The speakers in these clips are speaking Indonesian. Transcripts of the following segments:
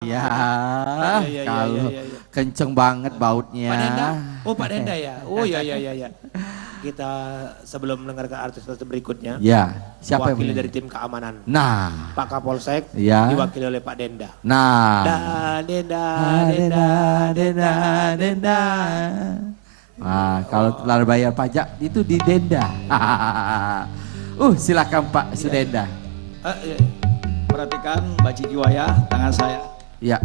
Ya, Iya, kalau iya. kenceng banget bautnya. Pak Denda? Oh Pak Denda ya? Oh iya. Kita sebelum mendengarkan artis berikutnya, Ya, siapa wakili yang dari tim keamanan. Nah, Pak Kapolsek ya. diwakili oleh Pak Denda. Nah. Denda. Denda. Nah, kalau telah bayar pajak itu didenda. Silakan Pak Sudenda. Iya. Perhatikan Mbak Cikiwaya, tangan saya. Ya,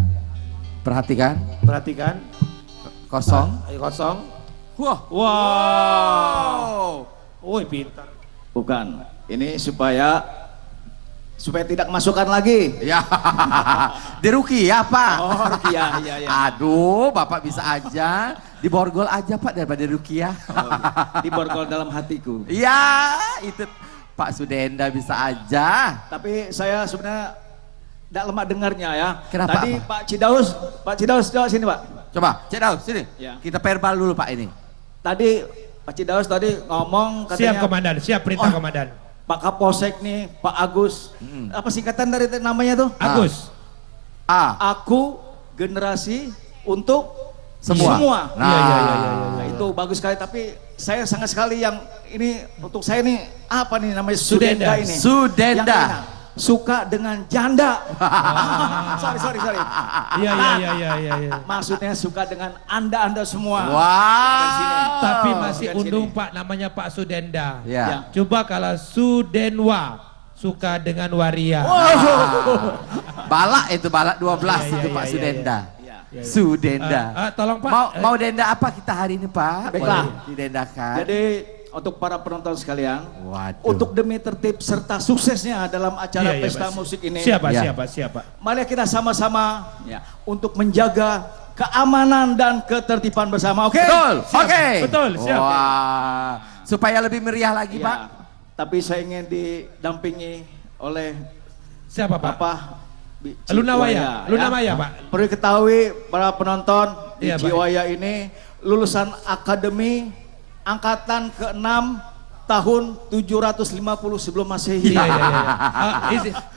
perhatikan. Perhatikan. Kosong. Ayo kosong. Wah. Wow. Woi pintar. Bukan, ini supaya tidak masukkan lagi. Ya, diruki ya Pak. Oh iya. Aduh, Bapak bisa aja diborgol aja Pak daripada Rukiah. Oh, diborgol dalam hatiku. Ya, itu Pak Sudenda bisa aja. Tapi saya sebenarnya tidak lemah dengarnya ya. Kenapa, Tadi apa? Pak Cidaus coba sini Pak. Coba, Cik Daus sini. Ya. Kita verbal dulu Pak ini. Tadi Pak Cidaus tadi ngomong Siap katanya komandan, siap perintah komandan. Pak Kapolsek nih, Pak Agus. Apa singkatan dari namanya tuh? Agus. Aku generasi untuk Semua. Nah, Nah, itu bagus sekali, tapi saya sangat sekali yang ini untuk saya nih apa nih namanya Sudenda. Sudenda ini. Sudenda. Yang enak, suka dengan janda. sorry. Iya. Maksudnya suka dengan anda semua. Wow. Tapi masih bukan undung sini. Pak namanya Pak Sudenda. Ya. Coba kalau Sudenwa suka dengan waria. Balak itu balak 12 itu Iya, Pak iya, Sudenda. Ya. Sudenda. Tolong Pak. Mau denda apa kita hari ini Pak? Baiklah. Boleh didendakan. Jadi untuk para penonton sekalian, Waduh. untuk demi tertib serta suksesnya dalam acara Iya, pesta Pak. musik ini, Siapa? Ya. mari kita sama-sama ya, untuk menjaga keamanan dan ketertiban bersama, oke? Betul. Oke. Betul, siap. Wah. Supaya lebih meriah lagi Ya, Pak. tapi saya ingin didampingi oleh Siapa Pak? Bapak Lunawaya, Lunamaya, Pak. Perlu diketahui para penonton di Iya, Pak. Ciwaya ini lulusan akademi angkatan ke-6 tahun 750 sebelum Masehi. Iya.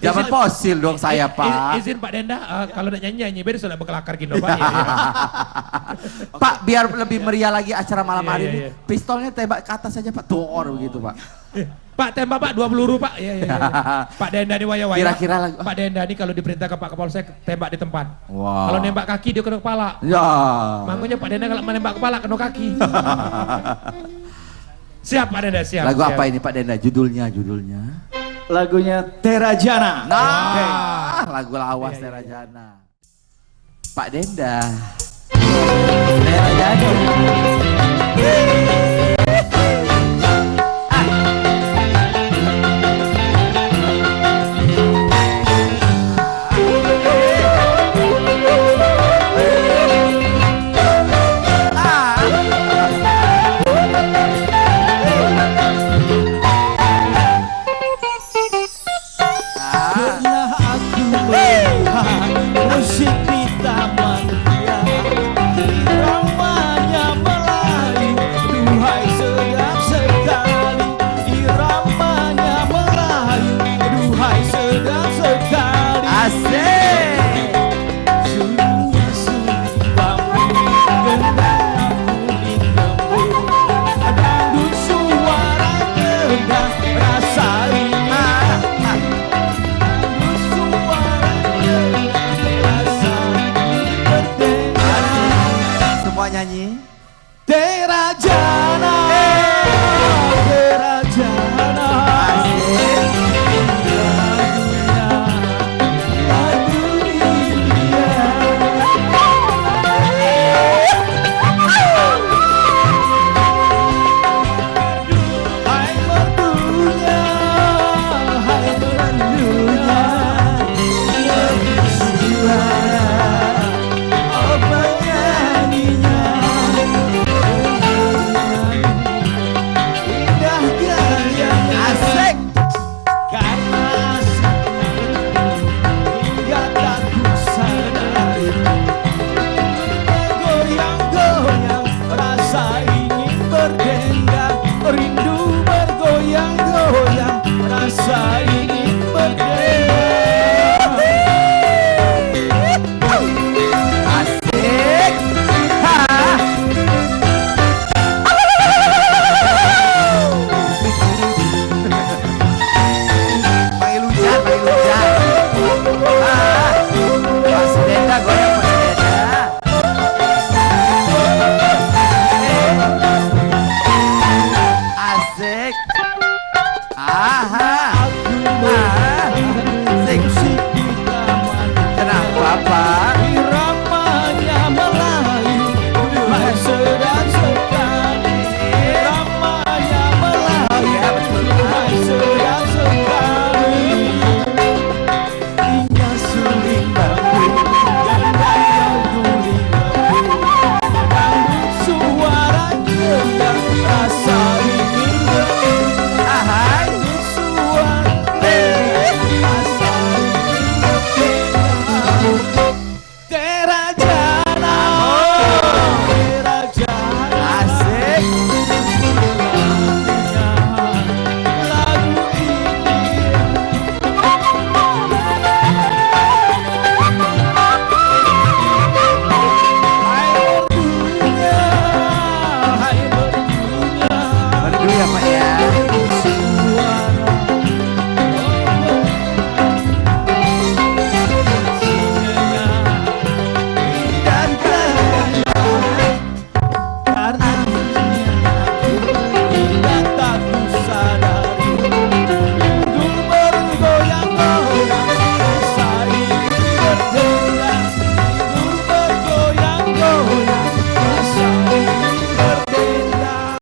Zaman fosil dong saya Pak. Izin Pak Denda, kalau nak nyanyi biar sudah berkelakar gini Pak. Iya. Pak biar lebih meriah lagi acara malam Iya, hari iya, ini. iya. Pistolnya tembak ke atas saja Pak. Tuor begitu Pak. Pak tembak Pak 2 peluru Pak. Iya. Pak Denda di waya-waya. Kira-kira lagu. Pak Denda ini kalau diperintah ke Pak Kapolsek tembak di tempat. Wow. Kalau nembak kaki dia kena kepala. Ya. Makanya Pak Denda kalau menembak kepala kena kaki. Siap Pak Denda, siap. Lagu siap. apa ini Pak Denda? Judulnya. Lagunya Terajana. Nah, lagu lawas Iya, iya, Terajana. Pak Denda. Terajana. Pernah aku melihat musik di taman ria, iramanya melayu Pak.